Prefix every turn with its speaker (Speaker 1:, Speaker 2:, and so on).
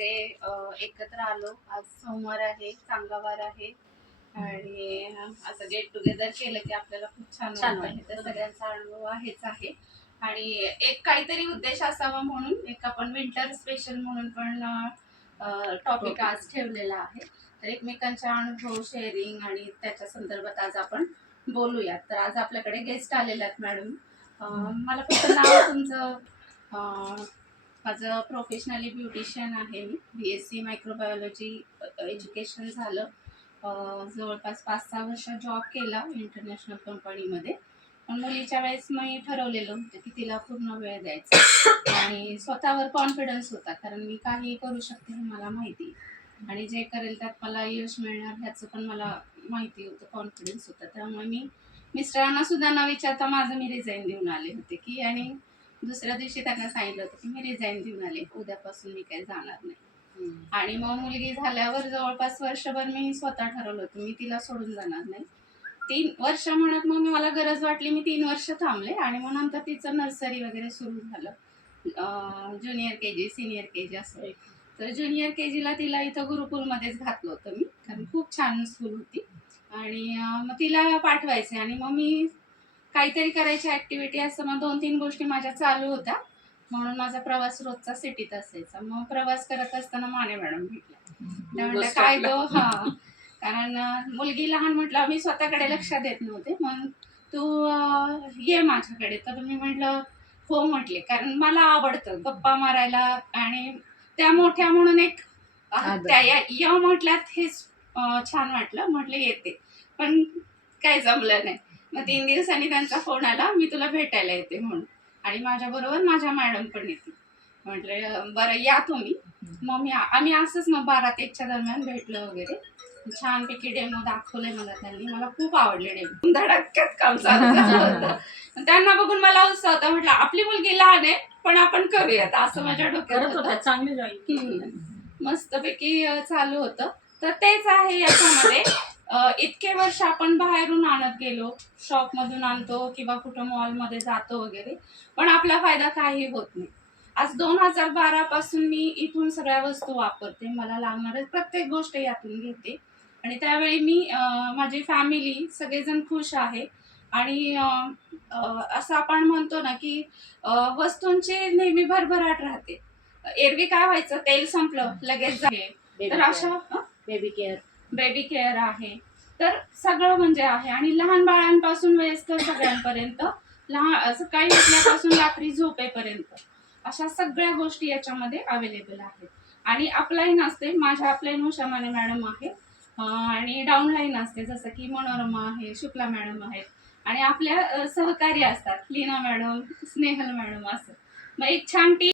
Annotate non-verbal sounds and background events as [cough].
Speaker 1: सगळे एकत्र आलो. आज सोमवार आहे चांगला वार आहे. आणि असं गेट टुगेदर केलं की आपल्याला खूप छान वाटतं. तर सगळ्यांचा अनुभव आहेच आहे. आणि एक काहीतरी उद्देश असावा म्हणून एक आपण विंटर स्पेशल म्हणून पण टॉपिक. आज ठेवलेला आहे. तर एकमेकांचे अनुभव शेअरिंग आणि त्याच्या संदर्भात आज आपण बोलूयात. तर आज आपल्याकडे गेस्ट आलेले आहेत मॅडम मला फक्त नाव तुमचं माझं प्रोफेशनली ब्युटिशियन आहे मी. B S C microbiology education झालं. जवळपास पाच सहा वर्ष जॉब केला इंटरनॅशनल कंपनीमध्ये पण मुलीच्या वेळेस मी ठरवलेलं होतं की तिला पूर्ण वेळ द्यायचा. आणि स्वतःवर कॉन्फिडन्स होता कारण मी काही करू शकते हे मला माहिती. आणि जे करेल त्यात मला यश मिळणार ह्याचं पण मला माहिती होतं कॉन्फिडन्स होता. त्यामुळे मी मिस्टरांना सुद्धा न विचारता माझं मी रिझाईन देऊन आले होते की आणि दुसऱ्या दिवशी त्यांना सांगितलं होतं की मी रिझाईन देऊन आले उद्यापासून मी काही जाणार नाही. आणि मग मुलगी झाल्यावर जवळपास वर्षभर मी स्वतः ठरवलं होतं मी तिला सोडून जाणार नाही. तीन वर्ष म्हणत मग मला गरज वाटली मी तीन वर्ष थांबले आणि मग नंतर तिचं नर्सरी वगैरे सुरू झालं. Junior K G senior K जी असं. तर ज्युनियर के जीला तिला इथं गुरुकुलमध्येच घातलं होतं मी कारण खूप छान स्कूल होती. आणि मग तिला पाठवायचे आणि मग मी काहीतरी करायची ॲक्टिव्हिटी असं मग दोन तीन गोष्टी माझ्या चालू होत्या. म्हणून माझा प्रवास रोजचा सिटीत असायचा. मग प्रवास करत असताना माने मॅडम भेटल्या. काय. गं? हा. कारण मुलगी लहान म्हटलं मी स्वतःकडे लक्ष देत नव्हते. मग तू ये माझ्याकडे. तर मी म्हटलं हो म्हटले. कारण मला आवडतं गप्पा मारायला आणि त्या मोठ्या म्हणून एक. त्या या म्हटल्यात हेच छान वाटलं. म्हटलं येते. पण काही जमलं नाही. मग तीन दिवसांनी त्यांचा फोन आला मी तुला भेटायला येते म्हणून. आणि माझ्याबरोबर माझ्या मॅडम पण येते म्हटलं बरं या तुम्ही. मग मी आम्ही असंच मग बारा ते एकच्या दरम्यान भेटलो वगैरे. छानपैकी डेमो दाखवले मला त्यांनी. मला खूप आवडले डेमो. धडाक्यात काम चालू होतं. [laughs] त्यांना बघून मला उत्साह होता. म्हटलं आपली मुलगी लहान आहे पण आपण करूयात. असं माझ्या डोक्यात
Speaker 2: चांगली.
Speaker 1: मस्तपैकी चालू होतं. तर तेच आहे याच्यामध्ये. इतके वर्ष आपण बाहेरून आणत गेलो शॉपमधून आणतो किंवा कुठं मॉलमध्ये जातो वगैरे पण आपला फायदा काही होत नाही. आज दोन हजार बारा पासून मी इथून सगळ्या वस्तू वापरते मला लागणारे प्रत्येक गोष्ट यातून घेते. आणि त्यावेळी मी माझी फॅमिली सगळेजण खुश आहे. आणि असं आपण म्हणतो ना की वस्तूंची नेहमी भरभराट राहते. एरवी काय व्हायचं? तेल संपलं लगेच झाले तर अशा
Speaker 2: बेबी केअर
Speaker 1: बेबी केअर आहे. तर सगळं म्हणजे आहे. आणि लहान बाळांपासून वयस्कर सगळ्यांपर्यंत लहान सकाळी उठल्यापासून रात्री झोपेपर्यंत अशा सगळ्या गोष्टी याच्यामध्ये अवेलेबल आहेत. आणि अपलाईन असते. माझ्या अपलाईन उषा माने मॅडम आहे आणि डाऊनलाईन असते. जसं की मनोरमा आहे शुक्ला मॅडम आहेत. आणि आपल्या सहकारी असतात. लीना मॅडम स्नेहल मॅडम असं. मग एक छान टीम